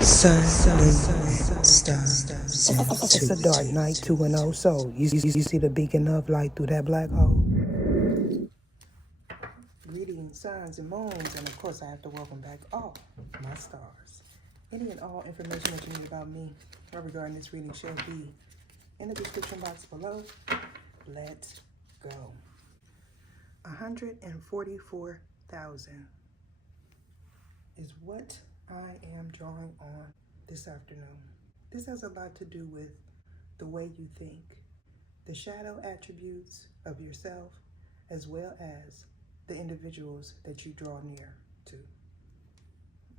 Sun, moon, stars. It's a dark night, 2-0. So, you see the beacon of light through that black hole? Greetings, suns and moons, and of course, I have to welcome back all my stars. Any and all information that you need about me or regarding this reading shall be in the description box below. Let's go. 144,000 is what I am drawing on this afternoon. This has a lot to do with the way you think, the shadow attributes of yourself, as well as the individuals that you draw near to.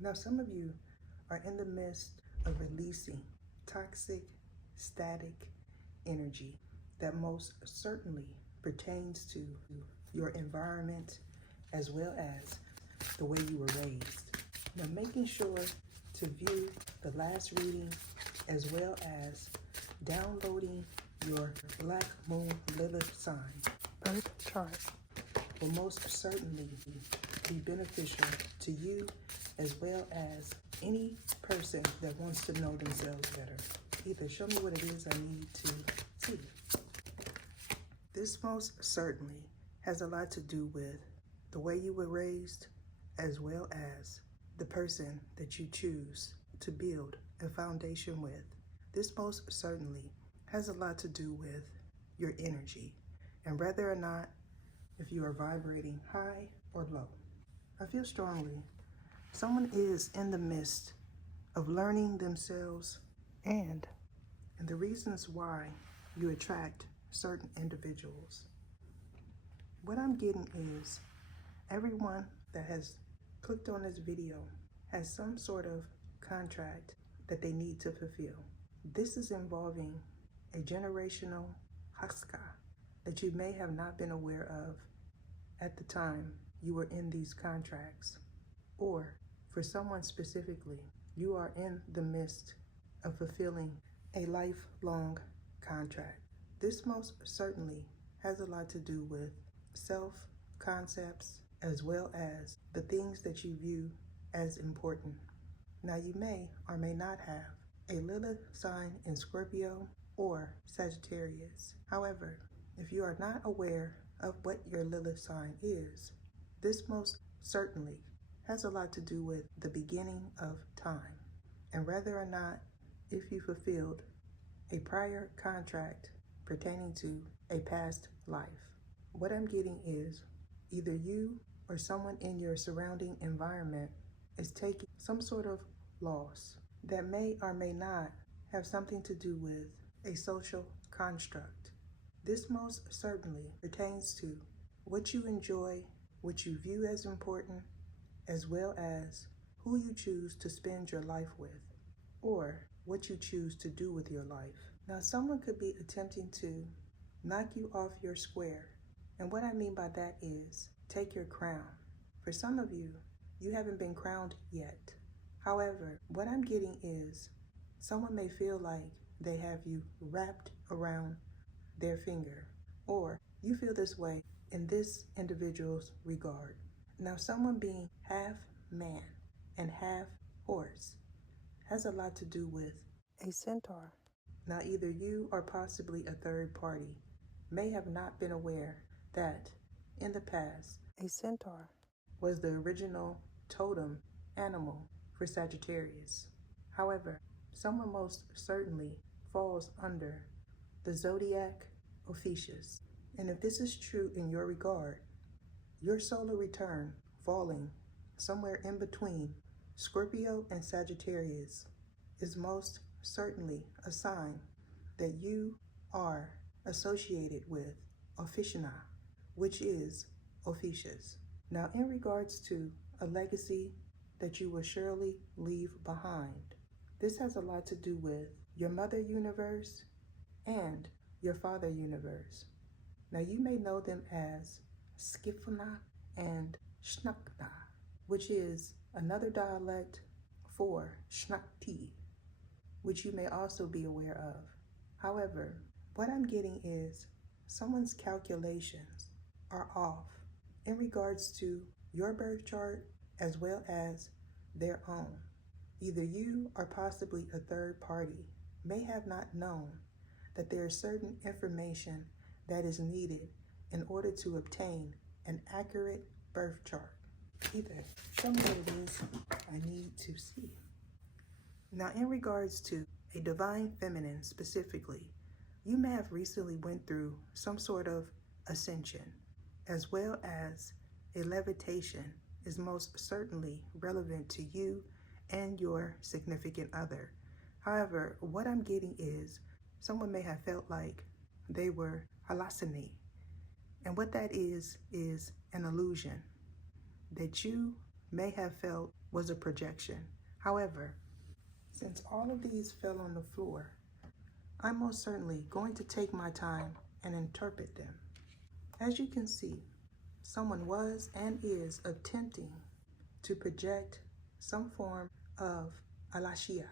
Now, some of you are in the midst of releasing toxic, static energy that most certainly pertains to your environment as well as the way you were raised. Now, making sure to view the last reading as well as downloading your Black Moon Lilith sign birth chart will most certainly be beneficial to you as well as any person that wants to know themselves better. Either show me what it is I need to see. This most certainly has a lot to do with the way you were raised as well as the person that you choose to build a foundation with. This most certainly has a lot to do with your energy and whether or not if you are vibrating high or low. I feel strongly someone is in the midst of learning themselves and the reasons why you attract certain individuals. What I'm getting is everyone that has clicked on this video has some sort of contract that they need to fulfill. This is involving a generational haska that you may have not been aware of at the time you were in these contracts. Or for someone specifically, you are in the midst of fulfilling a lifelong contract. This most certainly has a lot to do with self-concepts as well as the things that you view as important. Now, you may or may not have a Lilith sign in Scorpio or Sagittarius. However, if you are not aware of what your Lilith sign is, this most certainly has a lot to do with the beginning of time and whether or not if you fulfilled a prior contract pertaining to a past life. What I'm getting is either you or someone in your surrounding environment is taking some sort of loss that may or may not have something to do with a social construct. This most certainly pertains to what you enjoy, what you view as important, as well as who you choose to spend your life with, or what you choose to do with your life. Now, someone could be attempting to knock you off your square. And what I mean by that is take your crown. For some of you, you haven't been crowned yet. However, what I'm getting is someone may feel like they have you wrapped around their finger, or you feel this way in this individual's regard. Now, someone being half man and half horse has a lot to do with a centaur. Now, either you or possibly a third party may have not been aware that in the past, a centaur was the original totem animal for Sagittarius. However, someone most certainly falls under the zodiac Ophiuchus. And if this is true in your regard, your solar return falling somewhere in between Scorpio and Sagittarius is most certainly a sign that you are associated with Ophiuchina, which is Ophiuchus. Now, in regards to a legacy that you will surely leave behind, this has a lot to do with your mother universe and your father universe. Now, you may know them as Skifna and Shnakna, which is another dialect for Shnakti, which you may also be aware of. However, what I'm getting is someone's calculations are off in regards to your birth chart as well as their own. Either you or possibly a third party may have not known that there is certain information that is needed in order to obtain an accurate birth chart. Either show me what it is I need to see. Now, in regards to a divine feminine specifically, you may have recently went through some sort of ascension, as well as a levitation is most certainly relevant to you and your significant other. However, what I'm getting is someone may have felt like they were hallucinating. And what that is an illusion that you may have felt was a projection. However, since all of these fell on the floor, I'm most certainly going to take my time and interpret them. As you can see, someone was and is attempting to project some form of alashia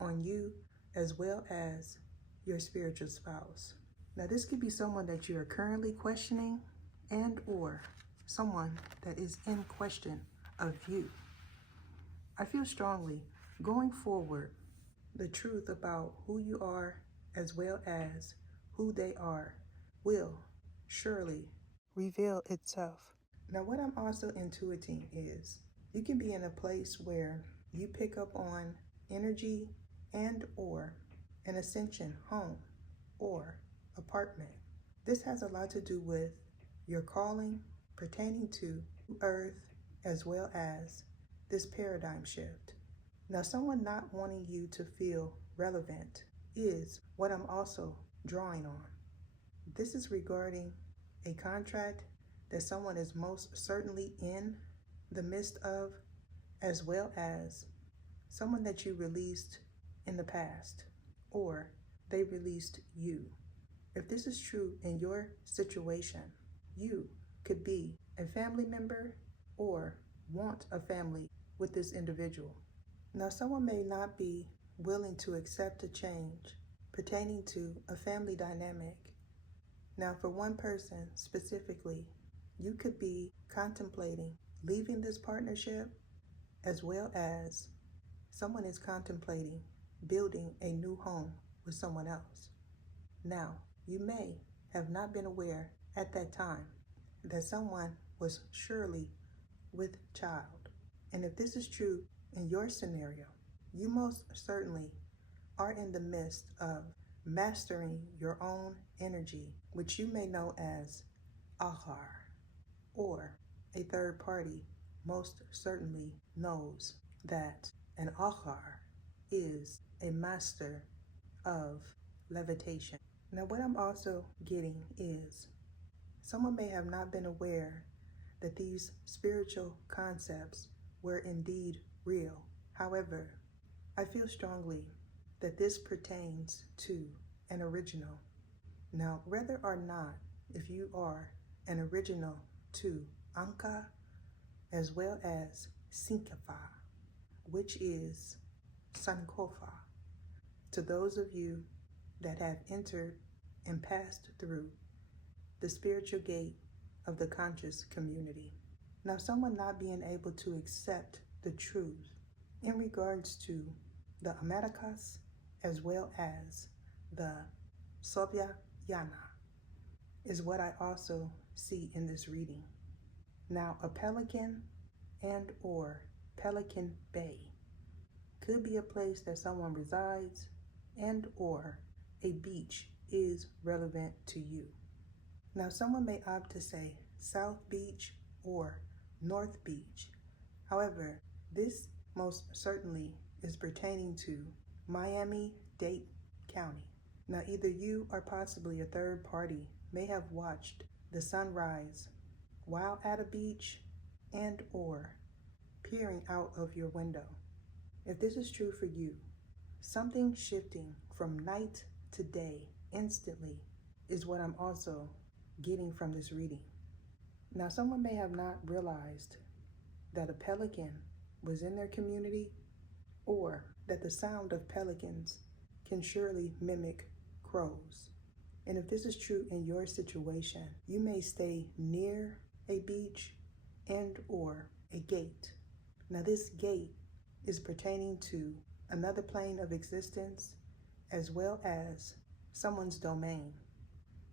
on you as well as your spiritual spouse. Now, this could be someone that you are currently questioning and or someone that is in question of you. I feel strongly going forward, the truth about who you are as well as who they are will surely reveal itself. Now, what I'm also intuiting is you can be in a place where you pick up on energy and or an ascension home or apartment. This has a lot to do with your calling pertaining to earth as well as this paradigm shift. Now, someone not wanting you to feel relevant is what I'm also drawing on. This is regarding a contract that someone is most certainly in the midst of, as well as someone that you released in the past, or they released you. If this is true in your situation, you could be a family member or want a family with this individual. Now, someone may not be willing to accept a change pertaining to a family dynamic. Now, for one person specifically, you could be contemplating leaving this partnership, as well as someone is contemplating building a new home with someone else. Now, you may have not been aware at that time that someone was surely with child. And if this is true in your scenario, you most certainly are in the midst of mastering your own energy, which you may know as ahar, or a third party most certainly knows that an ahar is a master of levitation. Now, what I'm also getting is someone may have not been aware that these spiritual concepts were indeed real. However, I feel strongly that this pertains to an original. Now, whether or not if you are an original to Anka as well as Sinkafa, which is Sankofa, to those of you that have entered and passed through the spiritual gate of the conscious community. Now, someone not being able to accept the truth in regards to the Americas as well as the Sovyayana is what I also see in this reading. Now, a pelican and or Pelican Bay could be a place that someone resides, and or a beach is relevant to you. Now, someone may opt to say South Beach or North Beach. However, this most certainly is pertaining to Miami-Dade County. Now, either you or possibly a third party may have watched the sunrise while at a beach and or peering out of your window. If this is true for you, something shifting from night to day instantly is what I'm also getting from this reading. Now, someone may have not realized that a pelican was in their community, or that the sound of pelicans can surely mimic crows. And if this is true in your situation, you may stay near a beach and or a gate. Now, this gate is pertaining to another plane of existence as well as someone's domain.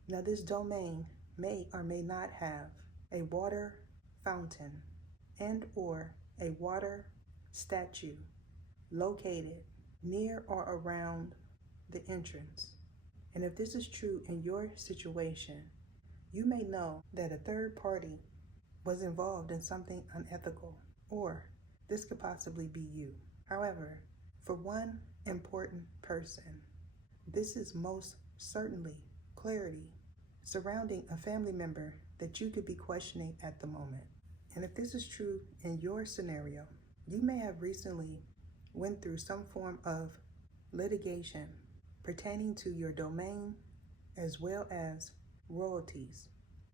Now, this domain may or may not have a water fountain and or a water statue located near or around the entrance. And if this is true in your situation, you may know that a third party was involved in something unethical, or this could possibly be you. However, for one important person, this is most certainly clarity surrounding a family member that you could be questioning at the moment. And if this is true in your scenario, you may have recently went through some form of litigation pertaining to your domain as well as royalties.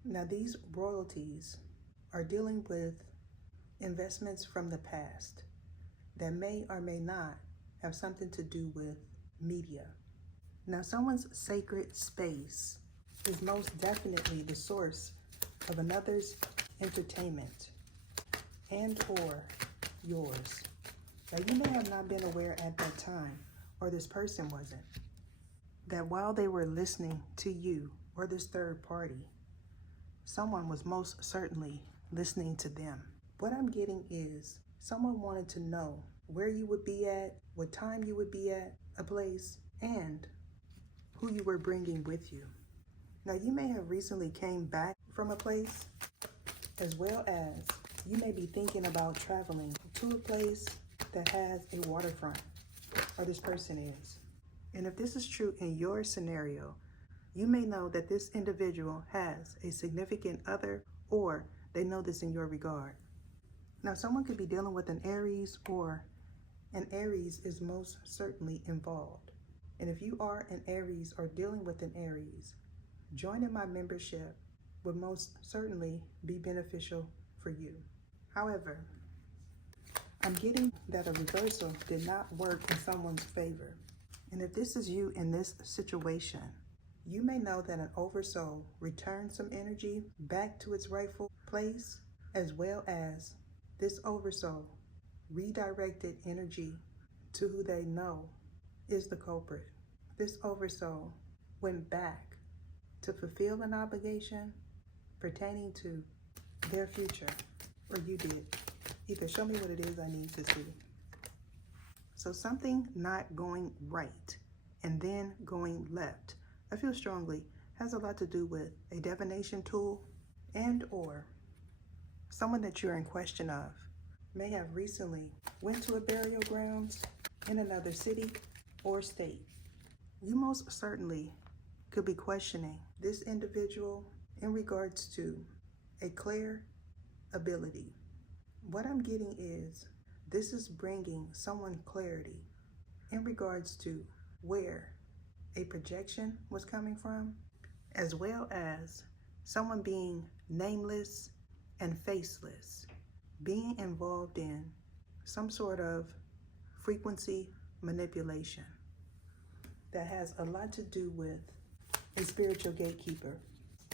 Now, these royalties are dealing with investments from the past that may or may not have something to do with media. Now, someone's sacred space is most definitely the source of another's entertainment and or yours. Now, you may have not been aware at that time, or this person wasn't, that while they were listening to you or this third party, someone was most certainly listening to them. What I'm getting is someone wanted to know where you would be at, what time you would be at a place, and who you were bringing with you. Now, you may have recently came back from a place, as well as you may be thinking about traveling to a place that has a waterfront, or this person is. And if this is true in your scenario, you may know that this individual has a significant other, or they know this in your regard. Now, someone could be dealing with an Aries, or an Aries is most certainly involved. And if you are an Aries or dealing with an Aries, joining my membership would most certainly be beneficial for you. However, I'm getting that a reversal did not work in someone's favor. And if this is you in this situation, you may know that an oversoul returned some energy back to its rightful place, as well as this oversoul redirected energy to who they know is the culprit. This oversoul went back to fulfill an obligation pertaining to their future, or you did. Either show me what it is I need to see. So something not going right and then going left, I feel strongly, has a lot to do with a divination tool and or someone that you're in question of may have recently went to a burial grounds in another city or state. You most certainly could be questioning this individual in regards to a clear ability. What I'm getting is this is bringing someone clarity in regards to where a projection was coming from, as well as someone being nameless and faceless, being involved in some sort of frequency manipulation that has a lot to do with a spiritual gatekeeper.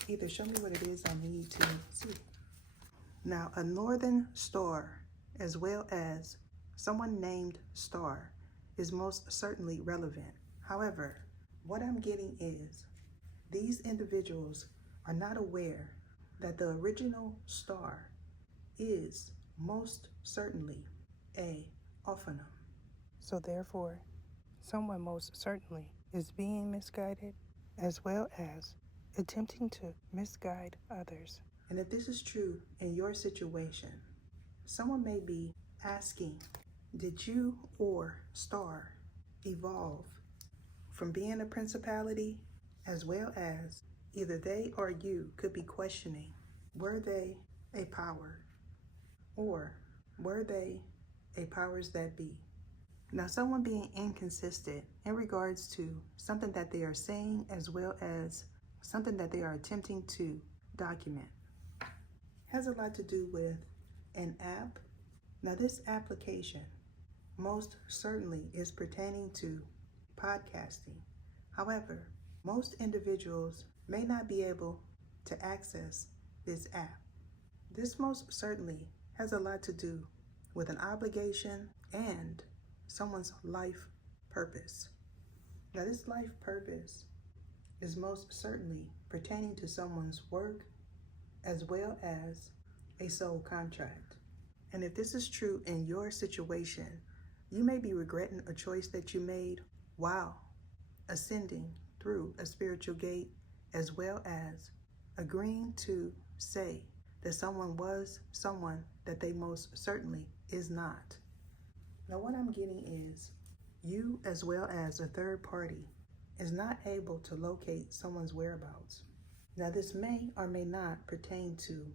Either show me what it is I need to see. Now, a northern star, as well as someone named Star, is most certainly relevant. However, what I'm getting is these individuals are not aware that the original star is most certainly a Ophanum. So therefore, someone most certainly is being misguided, as well as attempting to misguide others. And if this is true in your situation, someone may be asking, did you or Star evolve from being a principality, as well as either they or you could be questioning, were they a power, or were they a powers that be? Now, someone being inconsistent in regards to something that they are saying, as well as something that they are attempting to document, has a lot to do with an app. Now, this application most certainly is pertaining to podcasting. However, most individuals may not be able to access this app. This most certainly has a lot to do with an obligation and someone's life purpose. Now, this life purpose is most certainly pertaining to someone's work as well as a soul contract. And if this is true in your situation, you may be regretting a choice that you made while ascending through a spiritual gate, as well as agreeing to say that someone was someone that they most certainly is not. Now, what I'm getting is you, as well as a third party, is not able to locate someone's whereabouts. Now, this may or may not pertain to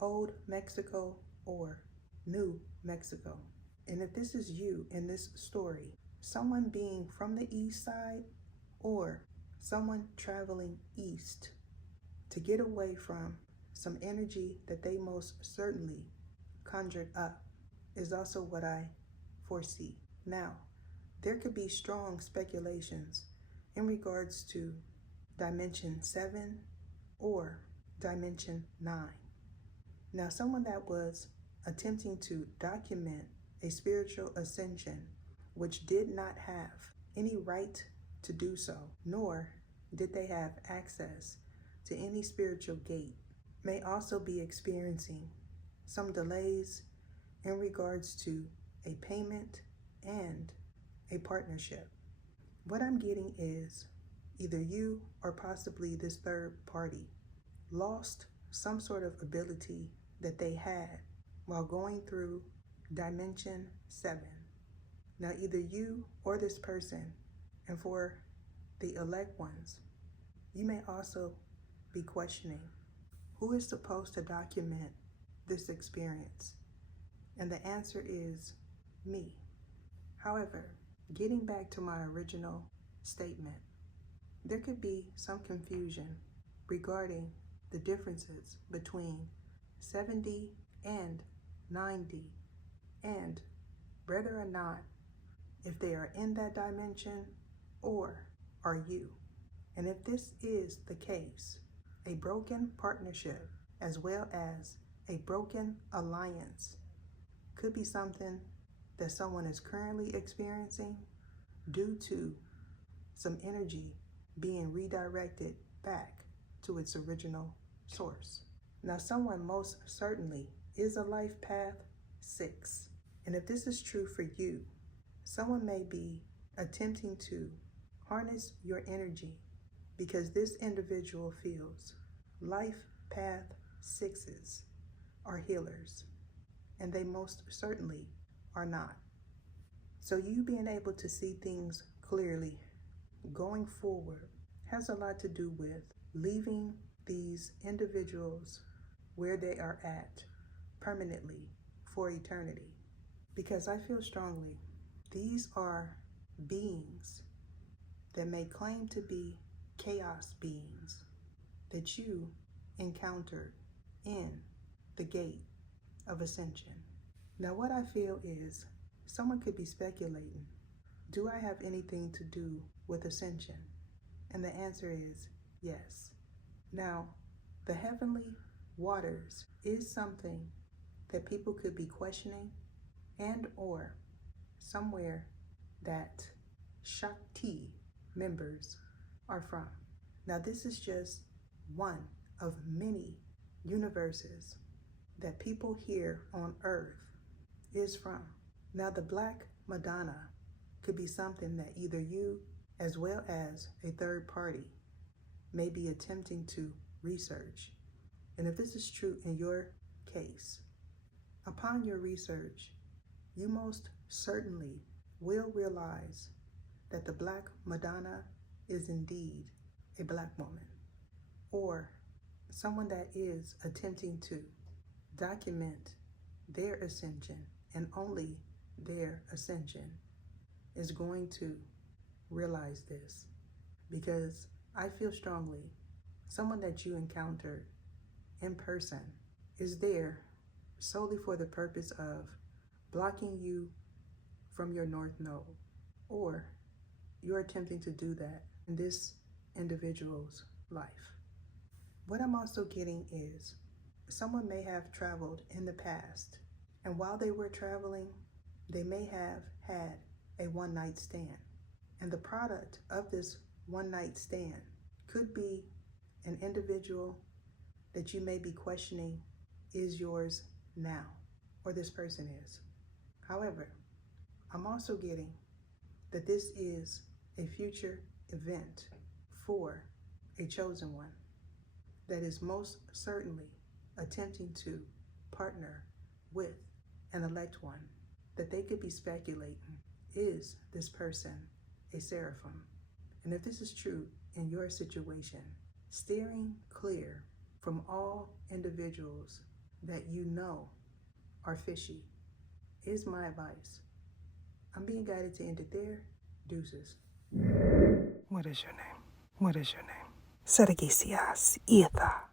Old Mexico or New Mexico. And if this is you in this story, someone being from the east side or someone traveling east to get away from some energy that they most certainly conjured up is also what I foresee. Now, there could be strong speculations in regards to Dimension 7 or Dimension 9. Now, someone that was attempting to document a spiritual ascension, which did not have any right to do so, nor did they have access to any spiritual gate, may also be experiencing some delays in regards to a payment and a partnership. What I'm getting is either you or possibly this third party lost some sort of ability that they had while going through Dimension 7. Now, either you or this person, and for the elect ones, you may also be questioning who is supposed to document this experience. And the answer is me. However, getting back to my original statement, there could be some confusion regarding the differences between 7D and 9D, and whether or not if they are in that dimension or are you. And if this is the case, a broken partnership as well as a broken alliance could be something that someone is currently experiencing due to some energy being redirected back to its original source. Now, someone most certainly is a life path 6. And if this is true for you, someone may be attempting to harness your energy because this individual feels life path 6s are healers, and they most certainly are not. So you being able to see things clearly going forward has a lot to do with leaving these individuals where they are at permanently for eternity. Because I feel strongly these are beings that may claim to be chaos beings that you encountered in the gate of ascension. Now, what I feel is someone could be speculating, do I have anything to do with ascension? And the answer is yes. Now, the heavenly waters is something that people could be questioning, and or somewhere that Shakti members are from. Now, this is just one of many universes that people here on Earth is from. Now, the Black Madonna could be something that either you as well as a third party may be attempting to research. And if this is true in your case, upon your research, you most certainly will realize that the Black Madonna is indeed a Black woman, or someone that is attempting to document their ascension, and only their ascension is going to realize this. Because I feel strongly someone that you encountered in person is there solely for the purpose of blocking you from your North Node, or you're attempting to do that in this individual's life. What I'm also getting is someone may have traveled in the past, and while they were traveling, They may have had a one-night stand, and the product of this one-night stand could be an individual that you may be questioning is yours now, or this person is. However, I'm also getting that this is a future event for a chosen one that is most certainly attempting to partner with an elect one, that they could be speculating, is this person a seraphim? And if this is true in your situation, steering clear from all individuals that you know are fishy is my advice. I'm being guided to end it there. Deuces. What is your name? What is your name? Sergisias Etha.